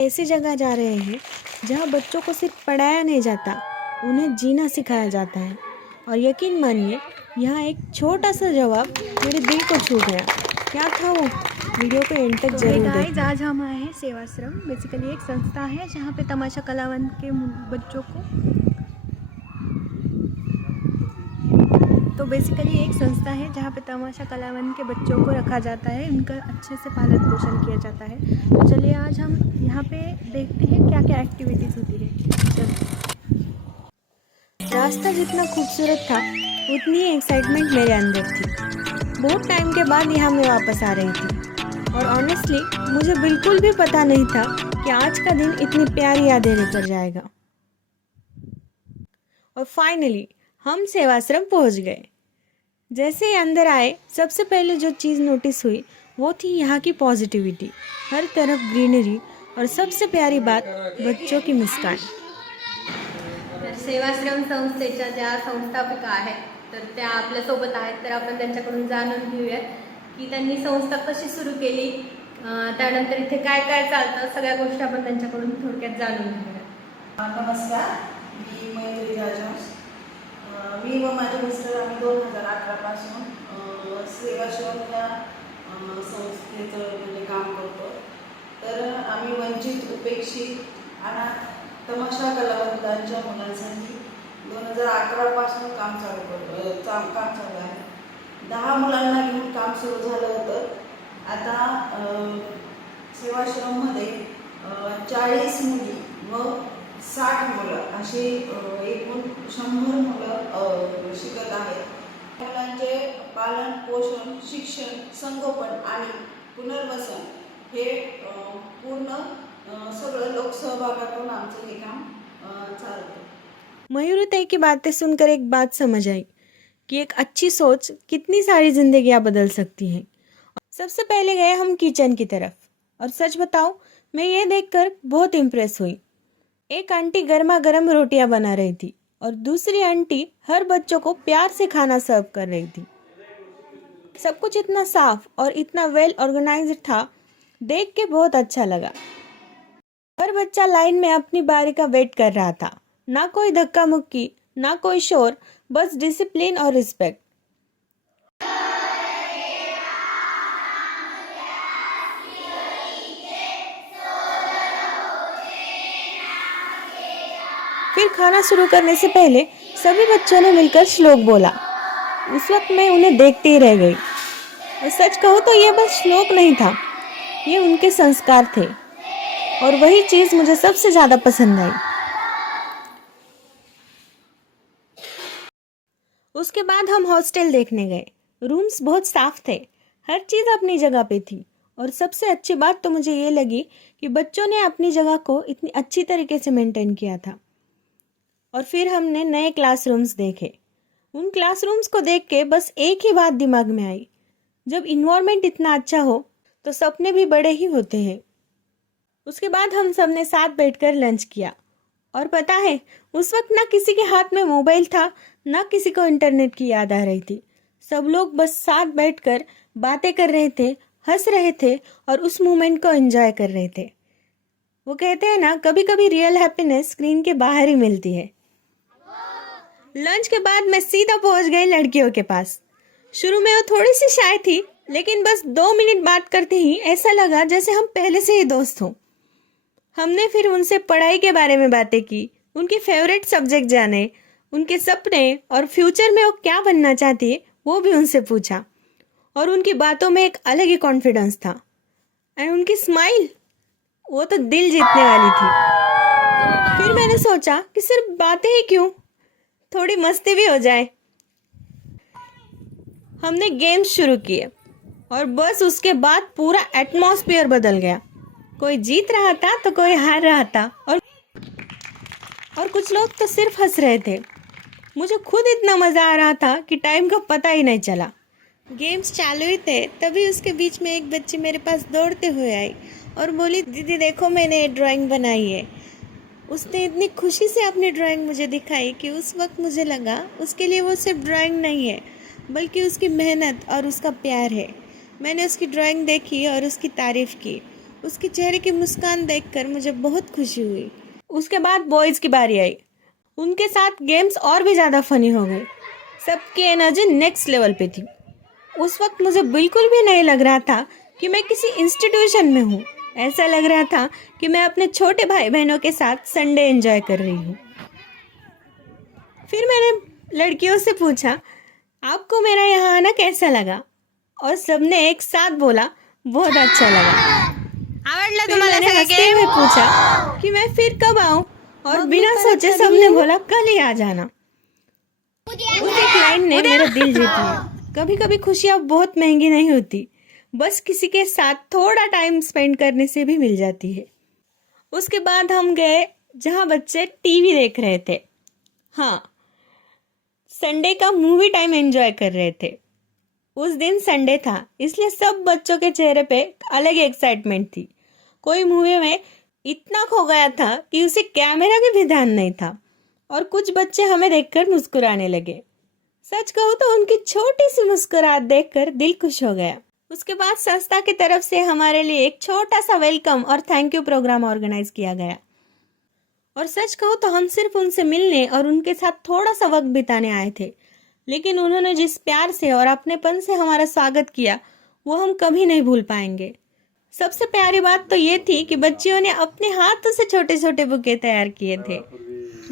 ऐसी जगह जा रहे हैं जहाँ बच्चों को सिर्फ पढ़ाया नहीं जाता, उन्हें जीना सिखाया जाता है। और यकीन मानिए, यहाँ एक छोटा सा जवाब मेरे दिल को छू गया। क्या था वो? वीडियो को एंड तक जरूर देखना। आज हम आए हैं सेवाश्रम। बेसिकली एक संस्था है जहाँ पे तमाशा कलावंत के बच्चों को रखा जाता है, उनका अच्छे से पालन पोषण किया जाता है। तो चलिए आज हम यहाँ पे देखते हैं क्या क्या एक्टिविटीज़ होती है। चलिए। रास्ता जितना खूबसूरत था उतनी ही एक्साइटमेंट मेरे अंदर थी। बहुत टाइम के बाद यहाँ मैं वापस आ रही थी और ऑनेस्टली मुझे बिल्कुल भी पता नहीं था कि आज का दिन इतनी प्यारी यादें लेकर जाएगा। और फाइनली हम सेवाश्रम पहुँच गए। जैसे ही अंदर आए, सबसे पहले जो चीज़ नोटिस हुई वो थी यहाँ की पॉझिटिव्हिटी। हर तरफ ग्रीनरी और सबसे प्यारी बात, बच्चों की मुस्कान। सेवाश्रम संस्थेच्या ज्या संस्थापिका आहेत तर त्या आपल्यासोबत आहेत, तर आपण त्यांच्याकडून जाणून घेऊयात की त्यांनी संस्था कशी सुरू केली, त्यानंतर इथे काय काय चालतं, सगळ्या गोष्टी आपण त्यांच्याकडून थोडक्यात जाणून घेऊयात। नमस्कार, मी मयुरी राजहंस। मी व माझे मिस्टर आम्ही 2011 पासून सेवाश्रम या संस्थेचं म्हणजे काम करतो। तर आम्ही वंचित, उपेक्षित, अनाथ, तमाशा कलावंतांच्या मुलांसाठी 2011 पासून काम चालू आहे। 10 मुलांना घेऊन काम सुरू झालं होतं। आता सेवाश्रममध्ये 40 मुली व 60 मुलं अशी एकूण 100 मुलं शिकत आहेत। मुलांचे पालन पोषण, शिक्षण, संगोपन आणि पुनर्वसन हे पूर्ण सगळं लोकसहभागातून आमचं हे काम चालतं। मयूरी ताई की बातें सुनकर एक बात समझ आई कि एक अच्छी सोच कितनी सारी जिंदगियां बदल सकती हैं। सबसे पहले गए हम किचन की तरफ और सच बताऊं, मैं ये देखकर बहुत इम्प्रेस हुई। एक आंटी गर्मा गर्म रोटियां बना रही थी और दूसरी आंटी हर बच्चों को प्यार से खाना सर्व कर रही थी। सब कुछ इतना साफ और इतना वेल ऑर्गेनाइज्ड था, देख के बहुत अच्छा लगा। हर बच्चा लाइन में अपनी बारी का वेट कर रहा था। ना कोई धक्का मुक्की, ना कोई शोर, बस डिसिप्लिन और रिस्पेक्ट। फिर खाना शुरू करने से पहले सभी बच्चों ने मिलकर श्लोक बोला। उस वक्त मैं उन्हें देखते ही रह गई। और सच कहूँ तो ये बस श्लोक नहीं था, ये उनके संस्कार थे और वही चीज़ मुझे सबसे ज़्यादा पसंद आई। उसके बाद हम हॉस्टल देखने गए। रूम्स बहुत साफ थे, हर चीज़ अपनी जगह पे थी और सबसे अच्छी बात तो मुझे ये लगी कि बच्चों ने अपनी जगह को इतनी अच्छी तरीके से मेंटेन किया था। और फिर हमने नए क्लासरूम्स देखे। उन क्लासरूम्स को देख के बस एक ही बात दिमाग में आई, जब इन्वायरमेंट इतना अच्छा हो तो सपने भी बड़े ही होते हैं। उसके बाद हम सब ने साथ बैठकर लंच किया और पता है, उस वक्त ना किसी के हाथ में मोबाइल था, ना किसी को इंटरनेट की याद आ रही थी। सब लोग बस साथ बैठकर बातें कर रहे थे, हंस रहे थे और उस मोमेंट को एंजॉय कर रहे थे। वो कहते हैं ना, कभी कभी रियल हैप्पीनेस स्क्रीन के बाहर ही मिलती है। लंच के बाद मैं सीधा पहुंच गई लड़कियों के पास। शुरू में वो थोड़ी सी शाय थी, लेकिन बस 2 मिनट बात करते ही ऐसा लगा जैसे हम पहले से ही दोस्त हों। हमने फिर उनसे पढ़ाई के बारे में बातें की, उनके फेवरेट सब्जेक्ट जाने, उनके सपने और फ्यूचर में वो क्या बनना चाहती है वो भी उनसे पूछा। और उनकी बातों में एक अलग ही कॉन्फिडेंस था एंड उनकी स्माइल, वो तो दिल जीतने वाली थी। फिर मैंने सोचा कि सिर्फ बातें ही क्यों, थोड़ी मस्ती भी हो जाए। हमने गेम्स शुरू किए और बस उसके बाद पूरा एटमॉस्फेयर बदल गया। कोई जीत रहा था तो कोई हार रहा था और कुछ लोग तो सिर्फ हंस रहे थे। मुझे खुद इतना मज़ा आ रहा था कि टाइम का पता ही नहीं चला। गेम्स चालू ही थे, तभी उसके बीच में एक बच्ची मेरे पास दौड़ते हुए आई और बोली, दीदी देखो मैंने ड्राइंग बनाई है। उसने इतनी खुशी से अपनी ड्राइंग मुझे दिखाई कि उस वक्त मुझे लगा उसके लिए वो सिर्फ ड्राइंग नहीं है, बल्कि उसकी मेहनत और उसका प्यार है। मैंने उसकी ड्राइंग देखी और उसकी तारीफ़ की उसके चेहरे की मुस्कान देखकर मुझे बहुत खुशी हुई। उसके बाद बॉयज़ की बारी आई। उनके साथ गेम्स और भी ज़्यादा फनी हो गए। सबकी एनर्जी नेक्स्ट लेवल पे थी। उस वक्त मुझे बिल्कुल भी नहीं लग रहा था कि मैं किसी इंस्टीट्यूशन में हूँ। ऐसा लग रहा था कि मैं अपने छोटे भाई बहनों के साथ संडे एंजॉय कर रही हूँ। फिर मैंने लड़कियों से पूछा, आपको मेरा यहाँ आना कैसा लगा? और सबने एक साथ बोला, बहुत अच्छा लगा। आवडलं फिर तुम्हाला मैंने सगळे हंसते गेम? हुए पूछा कि मैं फिर कब आऊं? और मग बिना मी परत सोचे कधी सबने येऊ? बोला, कल ही आ जाना। उस एक लाइन ने मेरा दिल जीत लिया। कभी कभी खुशियाँ बहुत महंगी नहीं होती, बस किसी के साथ थोड़ा टाइम स्पेंड करने से भी मिल जाती है। उसके बाद हम गए जहाँ बच्चे टीवी देख रहे थे। हाँ, संडे का मूवी टाइम एंजॉय कर रहे थे। उस दिन संडे था, इसलिए सब बच्चों के चेहरे पे अलग ही एक्साइटमेंट थी। कोई मूवी में इतना खो गया था कि उसे कैमरा का भी ध्यान नहीं था, और कुछ बच्चे हमें देखकर मुस्कुराने लगे। सच कहूँ तो उनकी छोटी सी मुस्कुराहट देखकर दिल खुश हो गया। उसके बाद संस्था की तरफ से हमारे लिए एक छोटा सा वेलकम और थैंक यू प्रोग्राम ऑर्गेनाइज किया गया। और सच कहूँ तो हम सिर्फ उनसे मिलने और उनके साथ थोड़ा सा वक्त बिताने आए थे, लेकिन उन्होंने जिस प्यार से और अपनेपन से हमारा स्वागत किया वो हम कभी नहीं भूल पाएंगे। सबसे प्यारी बात तो ये थी कि बच्चियों ने अपने हाथों से छोटे छोटे बुके तैयार किए थे।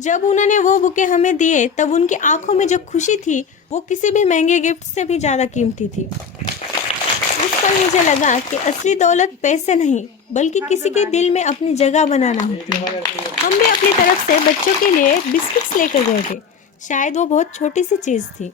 जब उन्होंने वो बुके हमें दिए तब उनकी आंखों में जो खुशी थी वो किसी भी महंगे गिफ्ट से भी ज़्यादा कीमती थी। उस पर मुझे लगा कि असली दौलत पैसे नहीं बल्कि किसी के दिल में अपनी जगह बनाना होती है। हम भी अपनी तरफ से बच्चों के लिए बिस्किट्स लेकर गए थे। शायद वो बहुत छोटी सी चीज़ थी।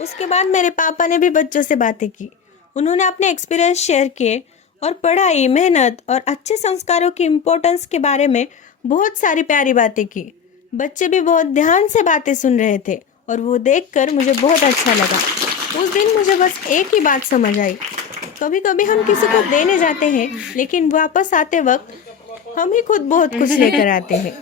उसके बाद मेरे पापा ने भी बच्चों से बातें की। उन्होंने अपने एक्सपीरियंस शेयर किए और पढ़ाई, मेहनत और अच्छे संस्कारों की इम्पोर्टेंस के बारे में बहुत सारी प्यारी बातें की। बच्चे भी बहुत ध्यान से बातें सुन रहे थे और वो देखकर मुझे बहुत अच्छा लगा। उस दिन मुझे बस एक ही बात समझ आई, कभी कभी हम किसी को देने जाते हैं लेकिन वापस आते वक्त हम ही खुद बहुत कुछ लेकर आते हैं।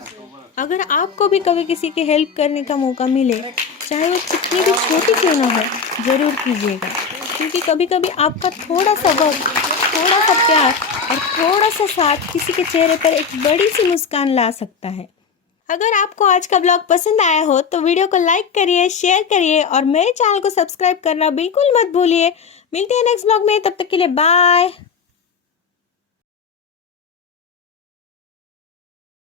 अगर आपको भी कभी किसी की हेल्प करने का मौका मिले, चाहे वो कितनी भी छोटी क्यों ना हो, ज़रूर कीजिएगा, क्योंकि कभी कभी आपका थोड़ा सा वक्त, थोड़ा सा प्यार और थोड़ा सा साथ किसी के चेहरे पर एक बड़ी सी मुस्कान ला सकता है। अगर आपको आज का ब्लॉग पसंद आया हो तो वीडियो को लाइक करिए, शेयर करिए और मेरे चैनल को सब्सक्राइब करना बिल्कुल मत भूलिए। मिलते हैं नेक्स्ट ब्लॉग में, तब तक के लिए बाय।